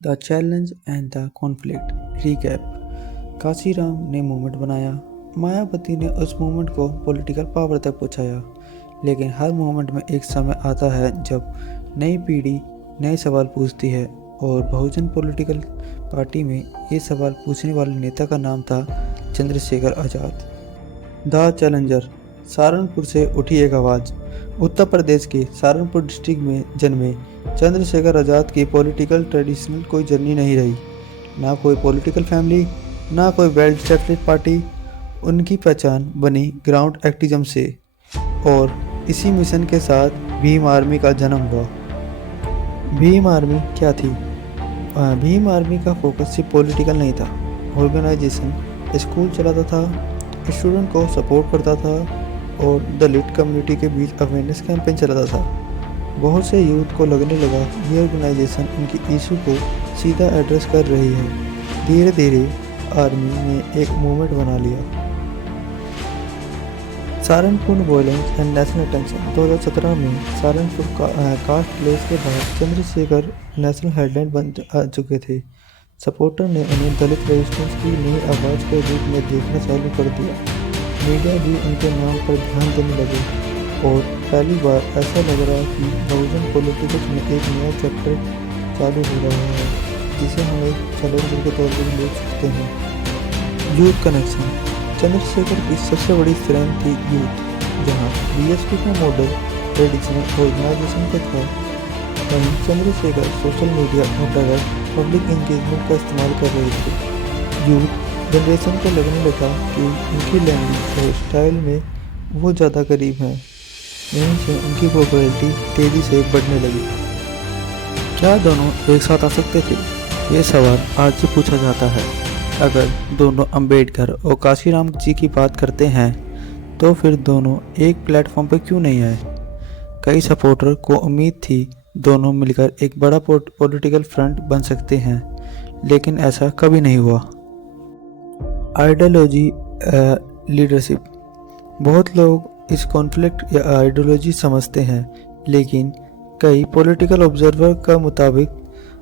The challenge and the conflict recap. Kashiram ने movement बनाया। मायावती ने उस मूवमेंट को पॉलिटिकल पावर तक पहुंचाया। लेकिन हर मूवमेंट में एक समय आता है जब नई पीढ़ी नए सवाल पूछती है, और बहुजन पॉलिटिकल पार्टी में ये सवाल पूछने वाले नेता का नाम था चंद्रशेखर आज़ाद। The challenger. सहारनपुर से उठी एक आवाज़। उत्तर प्रदेश के सहारनपुर डिस्ट्रिक्ट में जन्मे चंद्रशेखर आज़ाद की पॉलिटिकल ट्रेडिशनल कोई जर्नी नहीं रही। ना कोई पॉलिटिकल फैमिली, ना कोई वेल सेटल्ड पार्टी। उनकी पहचान बनी ग्राउंड एक्टिज्म से, और इसी मिशन के साथ भीम आर्मी का जन्म हुआ। भीम आर्मी क्या थी? भीम आर्मी का फोकस सिर्फ पॉलिटिकल नहीं था। ऑर्गेनाइजेशन स्कूल चलाता था, स्टूडेंट को सपोर्ट करता था, और दलित कम्युनिटी के बीच अवेयरनेस कैंपेन चलाता था। बहुत से यूथ को लगने लगा ये ऑर्गेनाइजेशन उनकी इशू को सीधा एड्रेस कर रही है। धीरे धीरे आर्मी ने एक मूवमेंट बना लिया। Saharanpur violence and national attention. 2017 में सहारनपुर कास्ट प्लेस के बाद चंद्रशेखर नेशनल हेडलाइन बन चुके थे। सपोर्टर ने उन्हें दलित रेजिस्टेंस की नई आवाज़ के रूप में देखना चालू कर दिया। मीडिया भी उनके नाम पर ध्यान देने लगे, और पहली बार ऐसा लग रहा है कि बहुजन पॉलिटिक्स में एक नया चैप्टर चालू हो रहा है, जिसे हम एक चैलेंजर के तौर पर ले सकते हैं। Youth connection. चंद्रशेखर की सबसे बड़ी स्ट्रेंथ थी यूथ। जहां बीएसपी का मॉडल ट्रेडिशनल ऑर्गेनाइजेशन का था, वहीं चंद्रशेखर सोशल मीडिया और डायरेक्ट पब्लिक इंगेजमेंट का इस्तेमाल कर रहे थे। यूथ जनरेशन को लगने लगा कि उनकी लैंग्वेज और स्टाइल में वो ज़्यादा करीब हैं। यहीं से उनकी पॉपुलैरिटी तेज़ी से बढ़ने लगी। क्या दोनों एक साथ आ सकते थे? ये सवाल आज भी पूछा जाता है। अगर दोनों अंबेडकर और काशीराम जी की बात करते हैं, तो फिर दोनों एक प्लेटफॉर्म पर क्यों नहीं आए? कई सपोर्टर को उम्मीद थी दोनों मिलकर एक बड़ा पॉलिटिकल फ्रंट बन सकते हैं, लेकिन ऐसा कभी नहीं हुआ। Ideology leadership. बहुत लोग इस कॉन्फ्लिक्ट या आइडियोलॉजी समझते हैं, लेकिन कई पॉलिटिकल ऑब्जर्वर का मुताबिक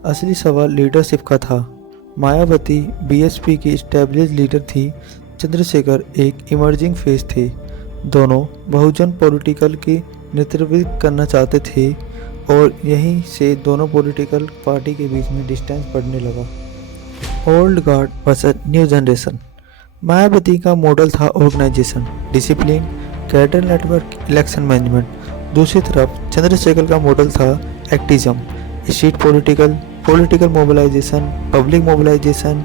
असली सवाल लीडरशिप का था। मायावती बीएसपी की एस्टैब्लिश्ड लीडर थी, चंद्रशेखर एक इमर्जिंग फेस थे। दोनों बहुजन पॉलिटिकल की नेतृत्व करना चाहते थे, और यहीं से दोनों पॉलिटिकल पार्टी के बीच में डिस्टेंस बढ़ने लगा। Old guard versus new generation. Mayawati का मॉडल था organisation, discipline, cadre network, election management. दूसरी तरफ चंद्रशेखर का मॉडल था activism, street political mobilisation, public mobilisation,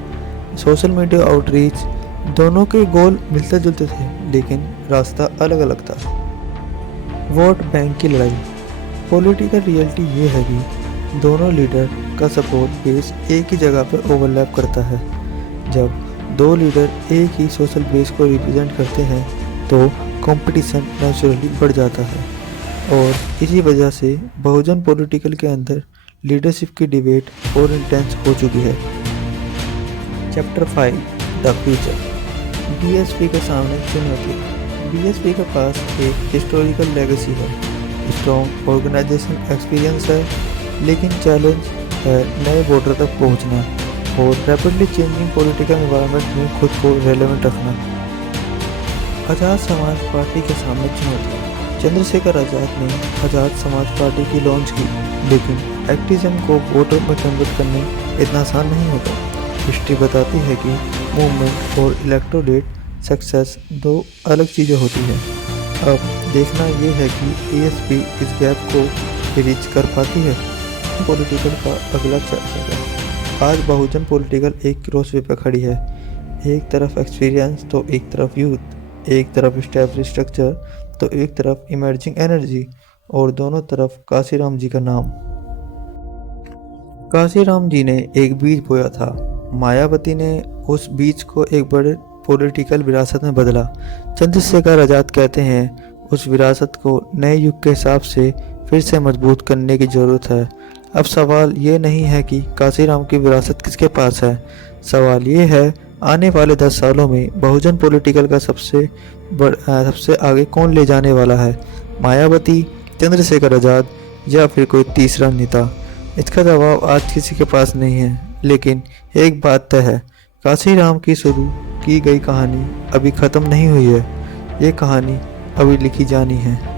social media outreach. दोनों के गोल मिलते जुलते थे, लेकिन रास्ता अलग अलग था। वोट बैंक की लड़ाई। पॉलिटिकल रियलिटी ये है कि दोनों लीडर का सपोर्ट बेस एक ही जगह पर ओवरलैप करता है। जब दो लीडर एक ही सोशल बेस को रिप्रेजेंट करते हैं, तो कंपटीशन नेचुरली बढ़ जाता है, और इसी वजह से बहुजन पॉलिटिकल के अंदर लीडरशिप की डिबेट और इंटेंस हो चुकी है। Chapter 5 the future. बीएसपी के सामने चुनौती। बीएसपी के पास एक हिस्टोरिकल लेगेसी है, स्ट्रॉन्ग ऑर्गेनाइजेशन एक्सपीरियंस है, लेकिन चैलेंज है नए वोटर तक पहुंचना और रैपिडली चेंजिंग पॉलिटिकल एनवायरनमेंट में खुद को रेलेवेंट रखना। आज़ाद समाज पार्टी के सामने चुनौती। चंद्रशेखर आज़ाद ने आज़ाद समाज पार्टी की लॉन्च की, लेकिन एक्टिज्म को वोटर में कन्वर्ट करने इतना आसान नहीं होता। हिस्ट्री बताती है कि मूवमेंट और इलेक्टोरेट सक्सेस दो अलग चीज़ें होती हैं। अब देखना ये है कि एएसपी इस गैप को ब्रिज कर पाती है। पॉलिटिकल का अगला चैप्टर है। आज बहुजन पॉलिटिकल एक क्रॉसवे पर खड़ी है। एक तरफ एक्सपीरियंस तो एक तरफ यूथ, एक तरफ स्टैब्लिश स्ट्रक्चर तो एक तरफ इमर्जिंग एनर्जी, और दोनों तरफ काशीराम जी का नाम। काशीराम जी ने एक बीज बोया था। मायावती ने उस बीज को एक बड़े पॉलिटिकल विरासत में बदला। चंद्रशेखर आज़ाद कहते हैं उस विरासत को नए युग के हिसाब से फिर से मजबूत करने की ज़रूरत है। अब सवाल ये नहीं है कि काशीराम की विरासत किसके पास है, सवाल ये है आने वाले 10 सालों में बहुजन पॉलिटिकल का सबसे आगे कौन ले जाने वाला है, मायावती, चंद्रशेखर आज़ाद या फिर कोई तीसरा नेता। इसका जवाब आज किसी के पास नहीं है, लेकिन एक बात तय है, काशी राम की शुरू की गई कहानी अभी ख़त्म नहीं हुई है। ये कहानी अभी लिखी जानी है।